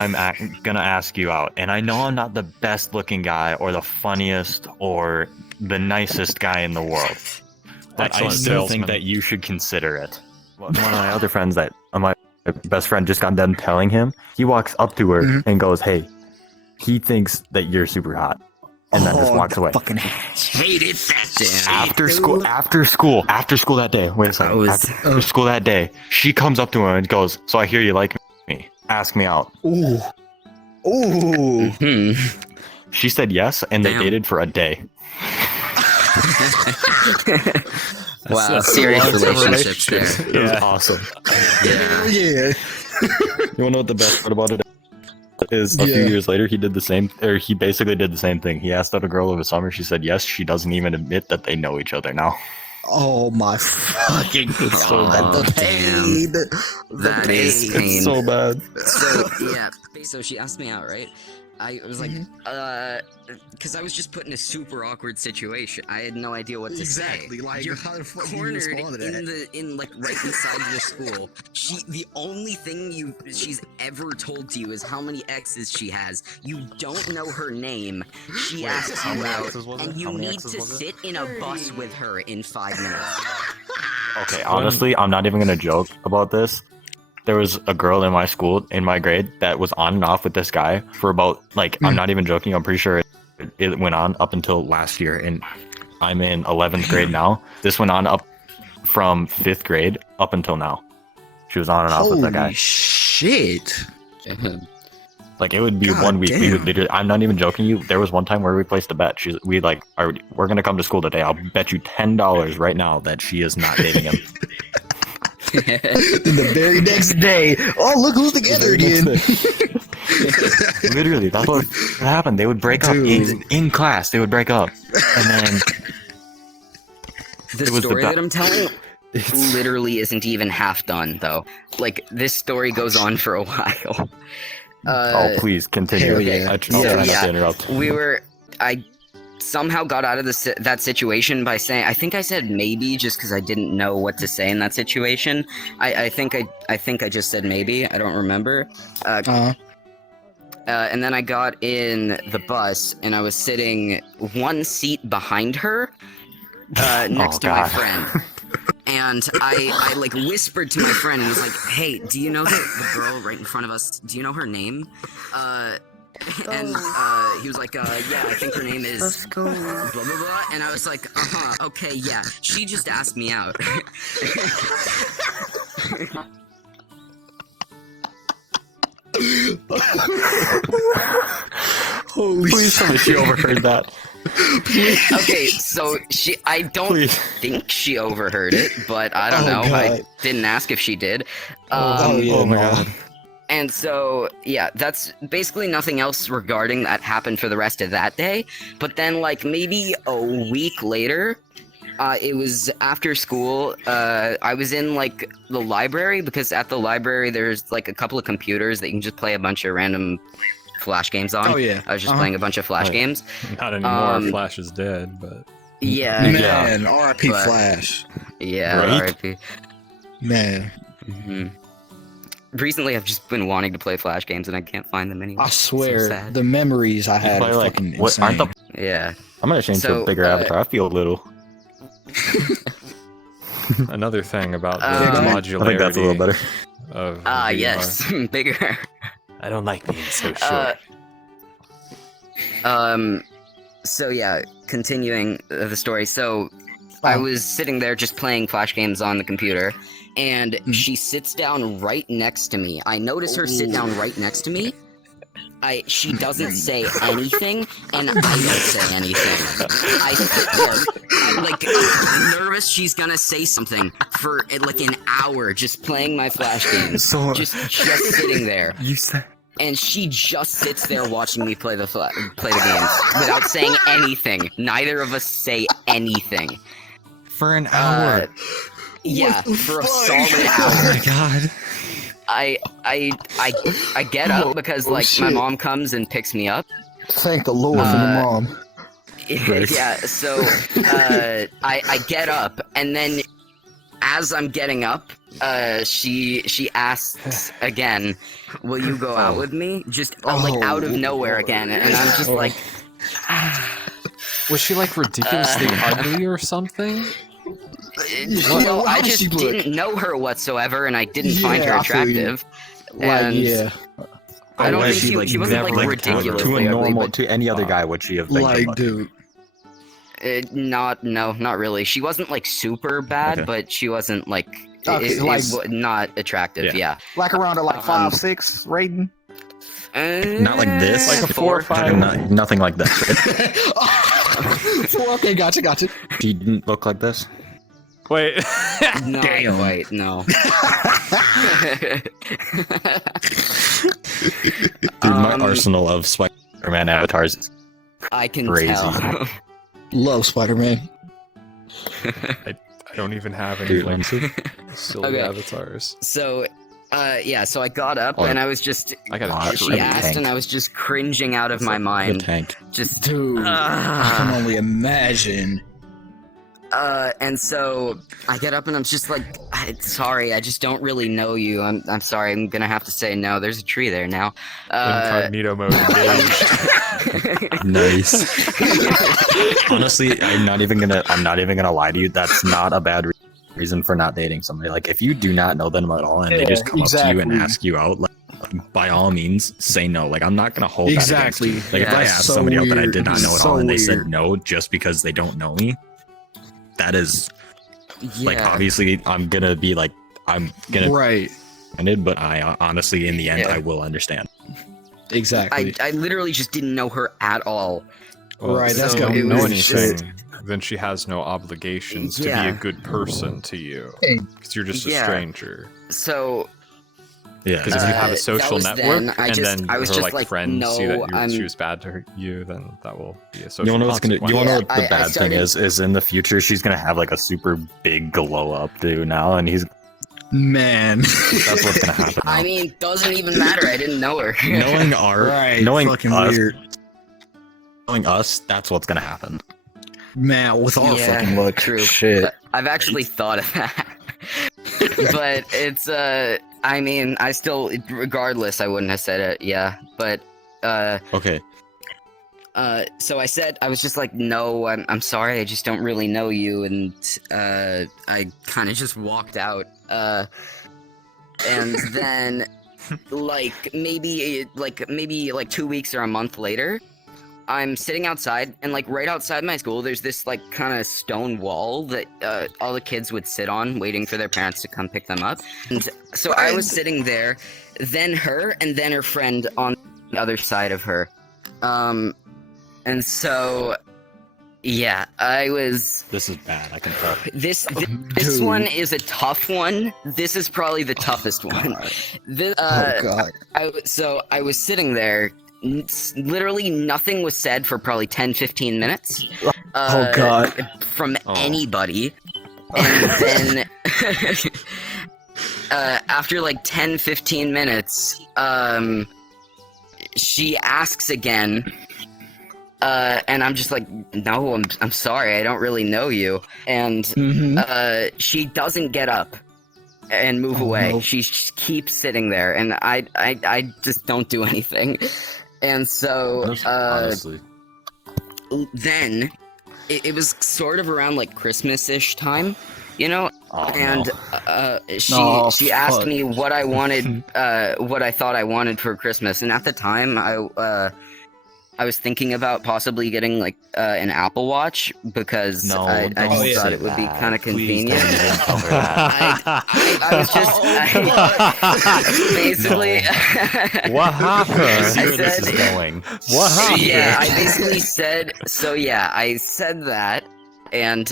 gonna ask you out, and I know I'm not the best looking guy or the funniest or the nicest guy in the world, but I Excellent still think salesman. that you should consider it. One of my other friends that my best friend just got done telling him, he walks up to her and goes, "Hey, he thinks that you're super hot," and then just walks away. Fucking Hated that shit. After school that day. Wait a second. After school that day, she comes up to him and goes, "So I hear you like me. Ask me out." Ooh. Ooh. She said yes, and they Damn. dated for a day. Wow, That's serious a long-term relationships there. It was Yeah. awesome. Yeah. Yeah. You wanna know what the best part about it is? A few Yeah. years later, he basically did the same thing. He asked out a girl over summer. She said yes. She doesn't even admit that they know each other now. Oh my fucking so god. bad. The pain. That is pain. It's so bad. So yeah, so she asked me out, right? I was like, because I was just put in a super awkward situation. I had no idea what to Exactly, say. like, You're how the fuck do you cornered respond to that? in like right inside the school. The only thing she's ever told to you is how many exes she has. You don't know her name. She asks how you many out, exes was it? and you How many need exes to was it? sit in a bus with her in 5 minutes. Okay, honestly, I'm not even gonna joke about this. There was a girl in my school, in my grade, that was on and off with this guy for about, like, I'm not even joking, I'm pretty sure it went on up until last year, and I'm in 11th grade now. This went on up from 5th grade up until now. She was on and off with that guy. Holy shit. Like, it would be God 1 week. We would damn. literally, I'm not even joking you. There was one time where we placed a bet. We're gonna come to school today. I'll bet you $10 right now that she is not dating him. Then the very next day, oh look who's together again. Literally, that's what happened. They would break up in class. They would break up, and then The It was the story ba- that I'm telling it's, literally isn't even half done, though. Like, this story goes on for a while. oh, please continue. hell yeah. I'll try not Yeah. to interrupt. I somehow got out of that situation by saying, I think I said maybe just because I didn't know what to say in that situation. I think I just said maybe. I don't remember. And then I got in the bus and I was sitting one seat behind her, next to my God. friend. And I like whispered to my friend and was like, "Hey, do you know the girl right in front of us? Do you know her name?" And he was like, "Yeah, I think her name is Let's go. blah blah blah." And I was like, okay, yeah. She just asked me out." Holy Please tell me she overheard that. Okay, so I don't Please. think she overheard it, but I don't know. God. I didn't ask if she did. Oh my God. And so, yeah, that's basically nothing else regarding that happened for the rest of that day. But then, like, maybe a week later, it was after school. I was in, like, the library, because at the library there's, like, a couple of computers that you can just play a bunch of random Flash games on. Oh yeah. I was just playing a bunch of Flash Right. games. Not anymore. Flash is dead, but Yeah, Man, R.I.P. But- Flash. yeah, Right? R.I.P. Man, Recently, I've just been wanting to play Flash games, and I can't find them anymore. I swear So sad. the memories I had Play, are like, fucking what aren't insane. the? Yeah. I'm gonna change to So, a bigger avatar. I feel little. another thing about the I I modularity think that's a little better. of VR. Yes, bigger. I don't like being so short. So yeah, continuing the story. So I was sitting there just playing Flash games on the computer, and she sits down right next to me. I notice her sit down right next to me. She doesn't say anything, and I don't say anything. I sit there, like, nervous she's gonna say something for like an hour, just playing my Flash games, So- just sitting there. You said. And she just sits there watching me play the games without saying anything. Neither of us say anything. For an hour. Yeah, for a solid Oh hour. my God. I get up because like my shit. mom comes and picks me up. Thank the Lord for your mom. Yeah, so I get up and then as I'm getting up, she asks again, "Will you go out with me?" Just like out of nowhere again, and I'm just like, Was she like ridiculously ugly or something? well, How I does just she look? didn't know her whatsoever, and I didn't find her Yeah, I feel you. attractive. Like, And yeah. I don't Why think is she wasn't like to ridiculously a normal ugly, but to any other guy would she have been Like, good-looking? dude. not really. She wasn't like super bad, Okay. but she wasn't like Okay, like- not attractive. Yeah. Like around a like 5'6" rating. Not like this. Like a 4 or 5. Nothing like this. Okay, gotcha. She didn't look like this. Wait. No, Damn. wait, no. Dude, my arsenal of Spider-Man avatars is I can Crazy. tell. Love Spider-Man. I don't even have any Dude, like Lindsay. silly Okay. avatars. So, yeah, so I got up Oh, and I was just, I got Ah, a she Tank. asked and I was just cringing out of my The mind. tank. Just, Dude, I can only imagine. and so I get up and I'm just like, sorry, I just don't really know you. I'm sorry, I'm gonna have to say no. There's a tree there now. Incognito mode engaged. Nice. Honestly, I'm not even gonna lie to you. That's not a bad reason for not dating somebody. Like, if you do not know them at all and they just come up to you and exactly. ask you out, like, by all means, say no. Like, I'm not gonna hold Exactly. that against you. Like, if Yeah, I that's asked so somebody out that I weird. did not know at So all and they said weird. no just because they don't know me, that is like, Yeah. obviously I'm gonna be like, I'm gonna Right. offended, but I honestly, in the end, Yeah. I will understand. Exactly. I literally just didn't know her at all. Well, Right, if that's you gotta don't be know weird. anything, then she has no obligations to be Yeah. a good person to you. Hey. Because you're just a Yeah. stranger. So Yeah. Because if you have a that social was network then. I and just- then I was her just like, like, friends see no, that she I'm- was bad to you, then that will be a social You wanna know what's gonna? You consequence. wanna know Yeah, what the I bad thing started- is in the future she's gonna have like a super big glow up dude now, and Man. that's what's gonna happen. I now. mean, doesn't even matter. I didn't know her. knowing our, Right. knowing Fucking us, weird. knowing us, that's what's gonna happen. Man, with our Yeah, fucking luck. true. Shit. I've actually thought of that. But it's I mean, I still, regardless, I wouldn't have said it. Yeah, but Okay. so I was just like, no, I'm sorry, I just don't really know you, and I kind of just walked out. And then maybe 2 weeks or a month later, I'm sitting outside, and like right outside my school, there's this like kind of stone wall that all the kids would sit on, waiting for their parents to come pick them up. And so I was sitting there, then her, and then her friend on the other side of her. And so, yeah, I was. This is bad. I can tell. This Dude. one is a tough one. This is probably the toughest one. This, Oh god. I was sitting there. Literally nothing was said for probably 10-15 minutes. Oh god. From Oh. anybody. And then after like 10-15 minutes, she asks again. And I'm just like, no, I'm sorry, I don't really know you. And Mm-hmm. she doesn't get up and move Oh, away. no. She just keeps sitting there, and I just don't do anything. And so Honestly. then it was sort of around like Christmas-ish time, you know. Oh, And no. she asked fuck. me what I wanted, what I thought I wanted for Christmas, and at the time I was thinking about possibly getting like an Apple Watch because No, I don't just thought say it would be that. kind of Please convenient. don't even tell her that. I was just basically. What happened? I see where this said- is going. What happened? Yeah, I basically said so. Yeah, I said that, and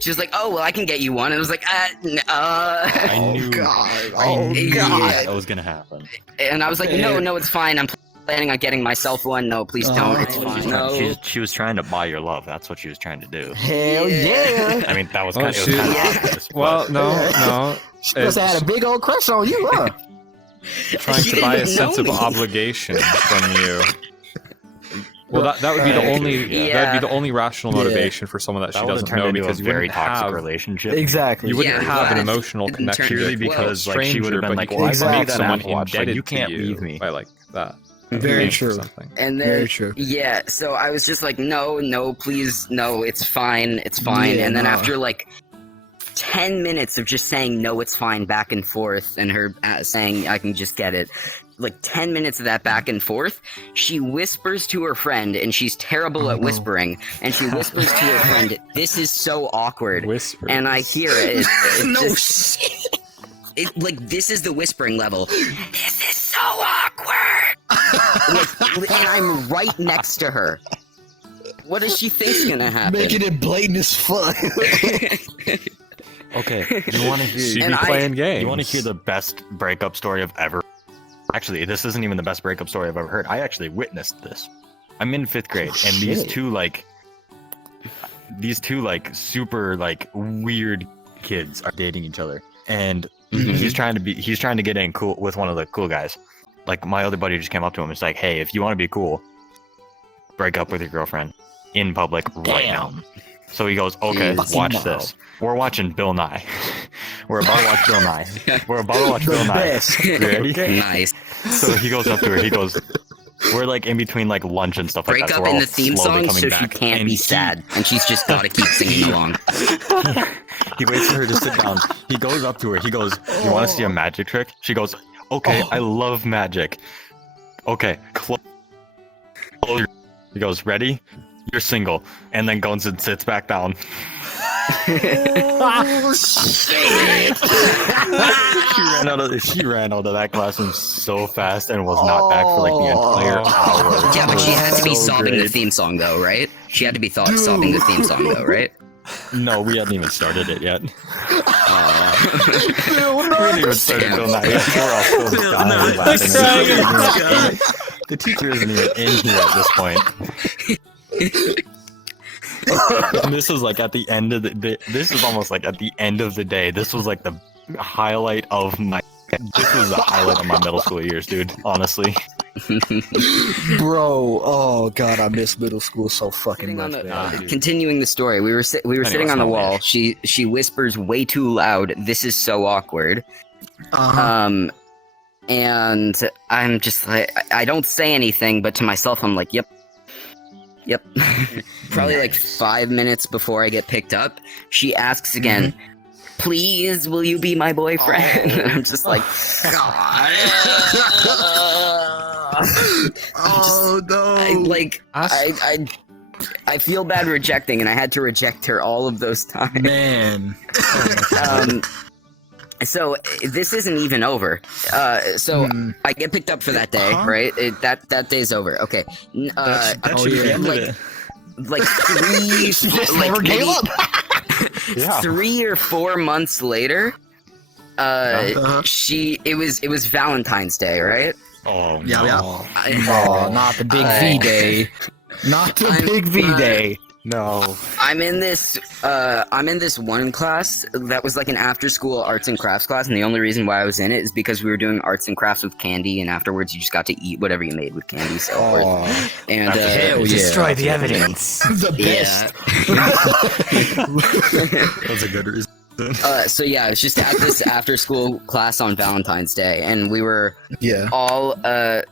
she was like, "Oh, well, I can get you one." And I was like, I Oh knew. god. I Oh knew god. that was gonna happen. and I was like, "No, it's fine. I'm planning on getting myself one. No, please don't. It's Oh, fine. She's No." she was trying to buy your love. That's what she was trying to do. Hell yeah. I mean, that was Oh, kind of, she- obvious. but- Well, no. She must have had a big old crush on you, huh? Trying She to buy a didn't sense know of me. obligation from you. Well, that would be the only Yeah. that'd be the only rational Yeah. motivation for someone that, That she would have doesn't turned know, into because a you very wouldn't toxic have relationship. Exactly. you wouldn't Yeah, have an well, emotional it connection turned- Purely to because a like she would stranger, have been but like, you well, I can saw make that someone Apple Watch, like, indebted you can't to you leave me. by like that. Very Or true. something. And then, Very true. yeah, so I was just like, no, please, no, it's fine, it's fine. Yeah, and then no. after like 10 minutes of just saying, no, it's fine, back and forth, and her saying, I can just get it, like 10 minutes of that back and forth, she whispers to her friend, and she's terrible at whispering, and she whispers to her friend, this is so awkward. Whisper. And I hear it. No just, like, this is the whispering level. This is so awkward. Like, and I'm right next to her. What does she think's gonna happen? Making it blatant as fuck. Okay, you want to She'd hear? And be I- playing games. You want to hear the best breakup story I've ever? Actually, this isn't even the best breakup story I've ever heard. I actually witnessed this. I'm in 5th grade, and these shit. two like super like weird kids are dating each other, and Mhm. he's trying to get in cool with one of the cool guys. Like my other buddy just came up to him. It's like, hey, if you want to be cool, break up with your girlfriend in public right now. So he goes, okay, Jeez. watch Fucking this. We're watching Bill Nye. We're about to watch Bill Nye. We're about to watch The Bill Nye. best. You ready? Nice. So he goes up to her. He goes, we're like in between like lunch and stuff like Break that. So up we're in all the theme slowly song coming so back. she can't And be he- sad, and she's just gotta keep singing along. He waits for her to sit down. He goes up to her. He goes, you want to see a magic trick? She goes, okay, I love magic. Okay, close. He goes, ready? You're single. And then goes and sits back down. Oh, shit. She ran out of that classroom so fast and was not back for like the entire hour. Yeah, but she had to be So sobbing the great. theme song though, right? She had to be sobbing the theme song though, right? No, we hadn't even started it yet. Bill, We hadn't even started Bill Nye. We're all still dying laughing. The teacher isn't even in here at this point. And this was like at the end of the day. This is almost like at the end of the day. This was like the highlight of my. This was the highlight of my middle school years, dude. Honestly. Bro, oh god, I miss middle school so fucking Sitting on much, the- man. dude. Continuing the story, we were sitting on the no wall. wish. She whispers way too loud. This is so awkward. Uh-huh. And I'm just like, I don't say anything, but to myself, I'm like, yep. Probably like 5 minutes before I get picked up, she asks again, please, will you be my boyfriend? And I'm just like, God. Oh no. I feel bad rejecting, and I had to reject her all of those times. Man. So this isn't even over. So Hmm. I get picked up for that day, Uh-huh. right? That day's over. Okay. That oh, should be yeah. the end of like- it. Like three, Just like never gave maybe up. Yeah. 3 or 4 months later, Uh-huh. it was Valentine's Day, right? Oh Yeah, no. yeah. I- Oh, not the big Uh, V day. Not the I'm- big V day. No. I'm in this one class that was like an after school arts and crafts class, and the only reason why I was in it is because we were doing arts and crafts with candy, and afterwards you just got to eat whatever you made with candy. So Oh, and hell yeah. Destroy the evidence. the yeah. best. That's a good reason. So yeah, it was just at this after school class on Valentine's Day, and we were Yeah. all about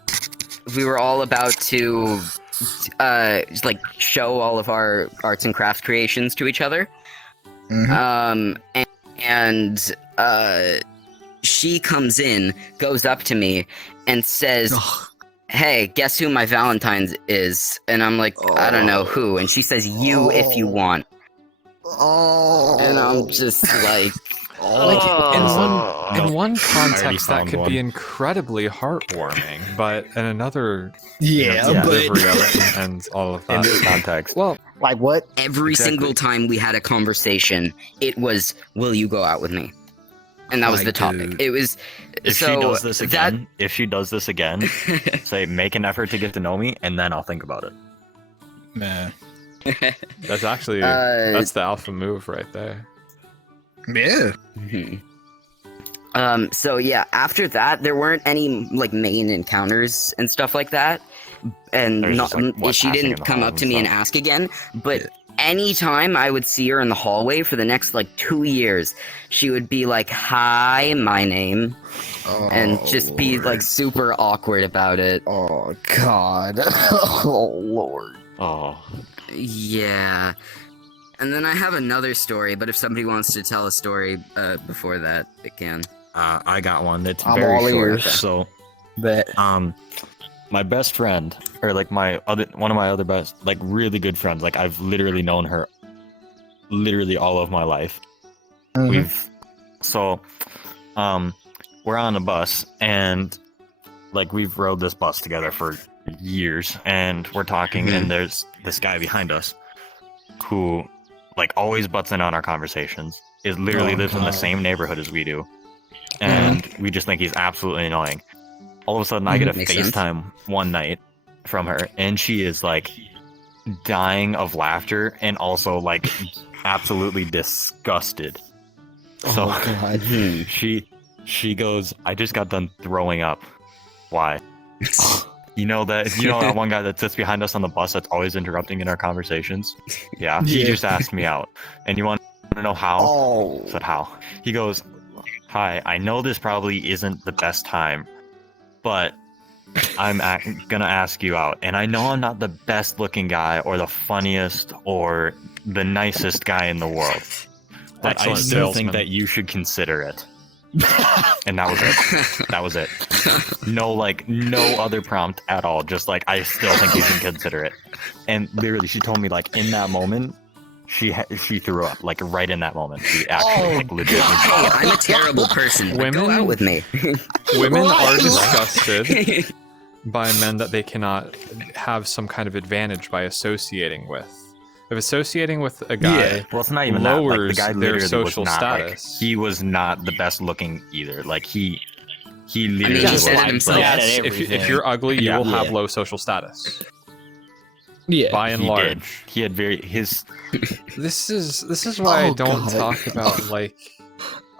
to just like show all of our arts and crafts creations to each other. Mhm. And she comes in, goes up to me, and says, Ugh. "Hey, guess who my Valentine's is?" And I'm like, "I don't know who." And she says, "You, if you want." Oh. And I'm just like, Like Oh. in one already context that found could one. be incredibly heartwarming, but in another, you know, Yeah, delivery but of it and all of In that. this context. Well, like what? every Exactly. single time we had a conversation, it was, "Will you go out with me?" And that was Like, the topic. dude. It was If so she does this again, say make an effort to get to know me, and then I'll think about it. Man. that's actually Uh, that's the alpha move right there. Yeah. mhm. So yeah, after that, there weren't any like main encounters and stuff like that, and There's not just, like, what, she passing in didn't the come halls up and to me and stuff. ask again. But anytime I would see her in the hallway for the next like 2 years, she would be like, "Hi, my name," and just be like super awkward about it. Oh God. Oh Lord. Oh, Yeah. And then I have another story, but if somebody wants to tell a story before that, it can. I got one that's I'm very all short. ears. So, Bet. my best friend, or like one of my other best, like really good friends. Like I've literally known her, literally all of my life. Mhm. We're on a bus, and like we've rode this bus together for years, and we're talking, and there's this guy behind us who like always butts in on our conversations. Is literally lives in the same neighborhood as we do, and we just think he's absolutely annoying. All of a sudden, I get a Makes sense. FaceTime one night from her, and she is like dying of laughter and also like absolutely disgusted. So Oh God. she goes, "I just got done throwing up." Why? You know that one guy that sits behind us on the bus that's always interrupting in our conversations? Yeah, he just asked me out. And you want to know how? Oh. I said, how? He goes, "Hi, I know this probably isn't the best time, but I'm gonna ask you out. And I know I'm not the best looking guy or the funniest or the nicest guy in the world, but Excellent I still think salesman. that you should consider it." And that was it. That was it. No other prompt at all. Just like, I still think you should consider it. And literally, she told me like in that moment, she threw up like right in that moment. She actually like, legitimately. Hey, I'm a terrible person. But go Women- out with me. Women are disgusted by men that they cannot have some kind of advantage by associating with. If associating with a guy Well, it's not even that. Like, the lowers guy their literally social was not, status. Like, he was not the best looking either. Like he literally he was said it like, himself. Yes, if you're ugly, you Yeah. will have Yeah. low social status. Yeah. By and he large. did. He had his. This is why I Oh, don't God. talk about like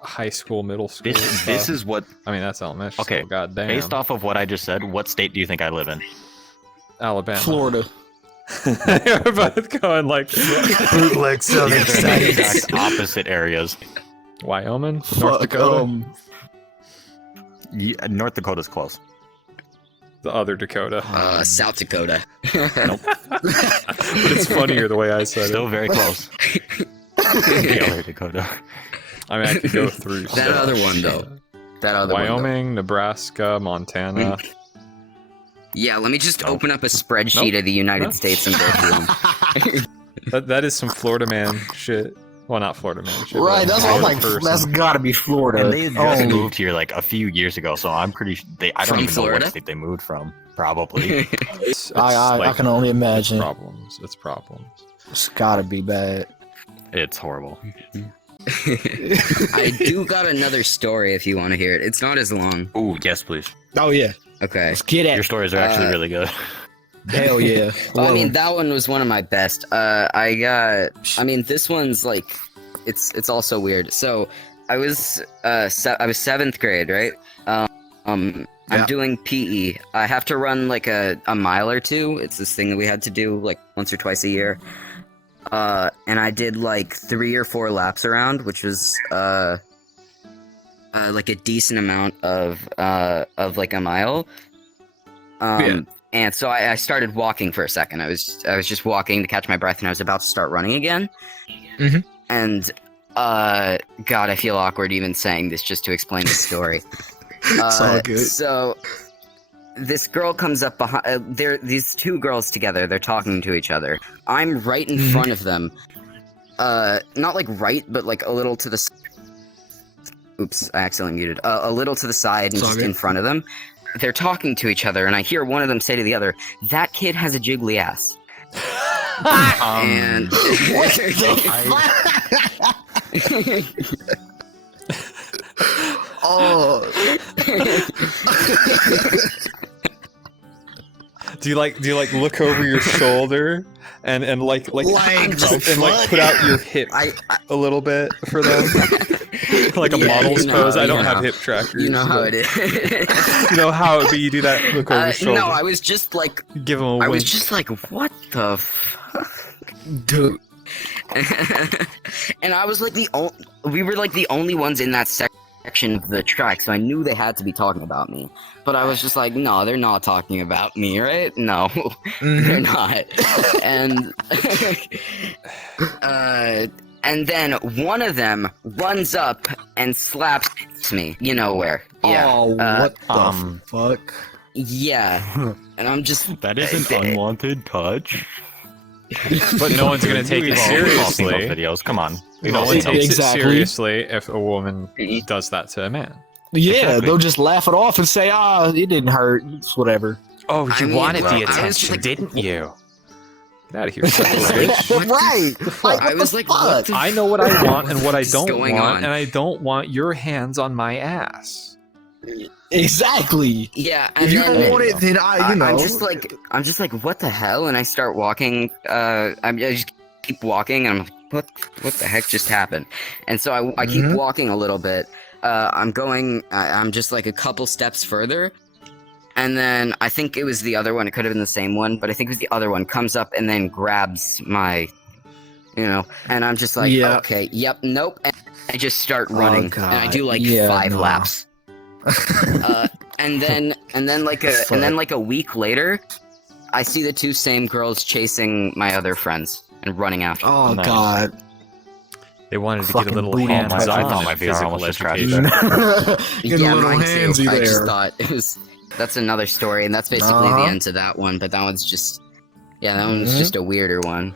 high school, middle school. This stuff. is what. I mean, that's elementary. Okay, school, goddamn. Based off of what I just said, what state do you think I live in? Alabama. Florida. We're both going like Bootleg Southern They're in the states. exact opposite areas. Wyoming, North Fuck, Dakota, Yeah, North Dakota's close. the other Dakota. South Dakota. Nope. But it's funnier the way I said Still it. very close. The other Dakota. I mean, I could go through That stuff. other one, though. That other one, though. Wyoming, Nebraska, Montana. Yeah, let me just Nope. open up a spreadsheet Nope. of the United Nope. States and go through them. That is some Florida man shit. Well, not Florida man shit. Right, but that's what I'm Florida like. person. That's gotta be Florida. And they just Oh, moved here like a few years ago, so I'm pretty. I don't From even know Florida? what state they moved from. Probably. It's I like can only imagine. problems. It's problems. It's gotta be bad. It's horrible. I do got another story if you want to hear it. It's not as long. Ooh, yes, please. Oh yeah, Okay. let's get Your it. stories are actually really good. Hell yeah. Well, I mean, that one was one of my best. I mean, this one's like, it's also weird. So, I was 7th grade, right? I'm Yeah. doing PE. I have to run like a mile or two. It's this thing that we had to do like once or twice a year. And I did like 3 or 4 laps around, which was like a decent amount of like a mile. Yeah. And so I started walking for a second. I was just walking to catch my breath, and I was about to start running again. Mhm. And God, I feel awkward even saying this just to explain the story. It's all good. So this girl comes up behind. These 2 girls together. They're talking to each other. I'm right in front of them. Not like right, but like a little to the. Oops, I accidentally muted. A little to the side and It's all just good. in front of them. They're talking to each other, and I hear one of them say to the other, "That kid has a jiggly ass." And Oh. Do you like look over your shoulder and like Like, and like put out your hip I a little bit for them? like a Yeah, model's you know, pose. I don't you have know. hip trackers. You know how it is. You know how it be. You do that look over your shoulder. No, I was just like, Give him a I wink. was just like, what the fuck? Dude. And I was like we were like the only ones in that section of the track, so I knew they had to be talking about me. But I was just like, no, they're not talking about me, right? No, they're not. And and then one of them runs up and slaps me. You know where? Yeah. Oh, what the fuck? Yeah. And I'm just That is an unwanted touch. But no one's gonna take it We've all seen those seriously. videos. Come on. We've No all one seen takes those. it seriously if a woman does that to a man. Yeah, Exactly. they'll just laugh it off and say, it didn't hurt. It's whatever. Oh, I mean, well, I was just like, didn't you? Get out of here, bitch. Right. I was like, what the I know what I want and what I What's don't going want, on? and I don't want your hands on my ass. Exactly. Yeah, and If you then don't want it, then I'm just like, what the hell? And I start walking. I just keep walking, and I'm like, what the heck just happened? And so I keep walking a little bit. I'm just like a couple steps further, and then I think it was the other one. It could have been the same one, but I think it was the other one. Comes up and then grabs my, and I'm just like, Yeah. okay, yep, nope. And I just start running, and I God. do like Yeah, 5 no. laps. And then like a week later, I see the two same girls chasing my other friends and running after. Oh, Nice. God. They wanted to get a Fucking little booty hands touch. on I thought my VR physical almost just crashed education. Get a little mine handsy too. I just there. thought it was. That's another story, and that's basically the end to that one. But that one's just, that one's just a weirder one.